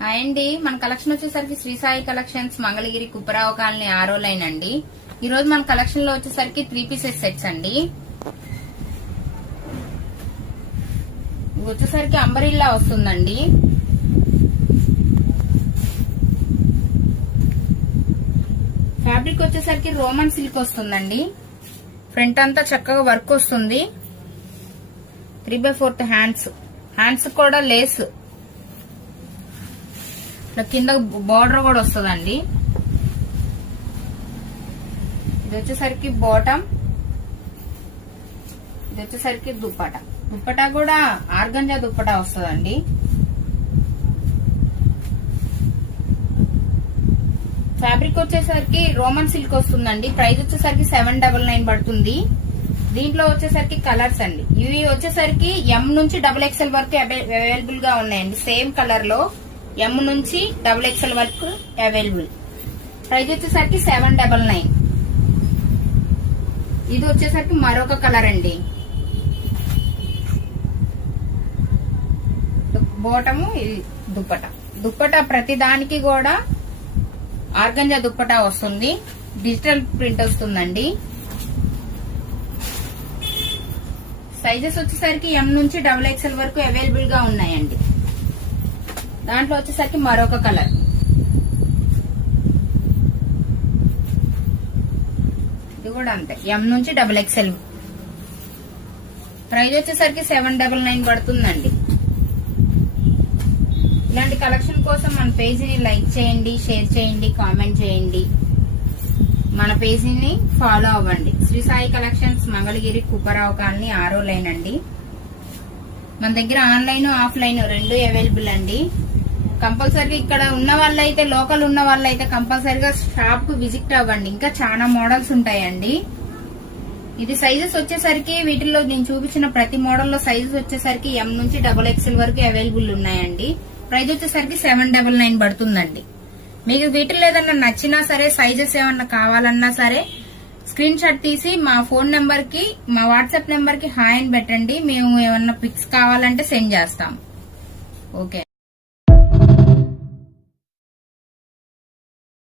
Hi అండి, మన collection వచ్చేసరికి శ్రీ సాయి కలెక్షన్స్ మంగళగిరి కుప్పరావు కాలనీ 6వ లైన్ అండి. ఈ రోజు మన కలెక్షన్ లో వచ్చేసరికి 3 పీసెస్ సెట్స్ అండి. ఇవి వచ్చేసరికి అంబరిల్లా వస్తుందండి. ఫ్యాబ్రిక్ వచ్చేసరికి రోమన్ సిల్క్ వస్తుందండి. ఫ్రంట్ అంతా చక్కగా వర్క్ వస్తుంది. 3/4 హ్యాండ్స్ కూడా లేస్, కింద బార్డర్ కూడా వస్తుందండి. ఇది వచ్చేసరికి బాటమ్, ఇది వచ్చేసరికి దుప్పటా కూడా ఆర్గంజా దుప్పటా వస్తుందండి. ఫ్యాబ్రిక్ వచ్చేసరికి రోమన్ సిల్క్ వస్తుందండి. ప్రైస్ వచ్చేసరికి 799 పడుతుంది. దీంట్లో వచ్చేసరికి కలర్స్ అండి. ఇవి వచ్చేసరికి M నుంచి XXL వరకు అవైలబుల్ గా ఉన్నాయండి. సేమ్ కలర్ లో M నుంచి XXL వరకు అవైలబుల్. ప్రైస్ వచ్చేసరికి 799. ఇది వచ్చేసరికి మరొక కలర్ అండి. బోటము, దుప్పటా ప్రతి దానికి కూడా ఆర్గంజా దుప్పటా వస్తుంది. డిజిటల్ ప్రింట్ వస్తుందండి. సైజెస్ వచ్చేసరికి M నుంచి XXL వరకు అవైలబుల్ గా ఉన్నాయండి. దాంట్లో వచ్చేసరికి మరొక కలర్. ఇది కూడా అంతే, M నుంచి XXL. ప్రైస్ వచ్చేసరికి 799 పడుతుందండి. ఇలాంటి కలెక్షన్ కోసం మన పేజీని లైక్ చేయండి, షేర్ చేయండి, కామెంట్ చేయండి. మన పేజీని ఫాలో అవ్వండి. శ్రీ సాయి కలెక్షన్స్ మంగళగిరి కుప్పరావు కాలనీ 6వ లైన్ అండి. మన దగ్గర ఆన్లైన్ ఆఫ్లైన్ రెండు అవైలబుల్ అండి. కంపల్సరీగా ఇక్కడ ఉన్న వాళ్ళైతే, లోకల్ ఉన్న వాళ్ళైతే కంపల్సరీగా షాప్ కు విజిట్ అవ్వండి. ఇంకా చాలా మోడల్స్ ఉంటాయండి. ఇది సైజెస్ వచ్చేసరికి వీటిల్లో నేను చూపించిన ప్రతి మోడల్ లో సైజెస్ వచ్చేసరికి M నుంచి XXL వరకు అవైలబుల్ ఉన్నాయండి. ప్రైస్ వచ్చేసరికి 799 పడుతుందండి. మీకు వీటిలో ఏదన్నా నచ్చినా సరే, సైజెస్ ఏమన్నా కావాలన్నా సరే స్క్రీన్ షాట్ తీసి మా ఫోన్ నెంబర్ కి, మా వాట్సాప్ నెంబర్ కి హాయ్ అని పెట్టండి. మేము ఏమన్నా పిక్స్ కావాలంటే సెండ్ చేస్తాం. ఓకే.